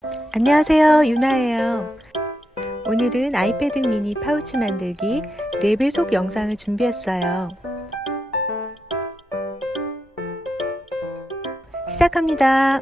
안녕하세요, 유나예요. 오늘은 아이패드 미니 파우치 만들기 4배속 영상을 준비했어요. 시작합니다.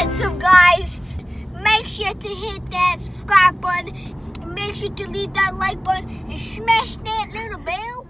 What's up, guys? Make sure to hit that subscribe button and make sure to leave that like button and smash that little bell.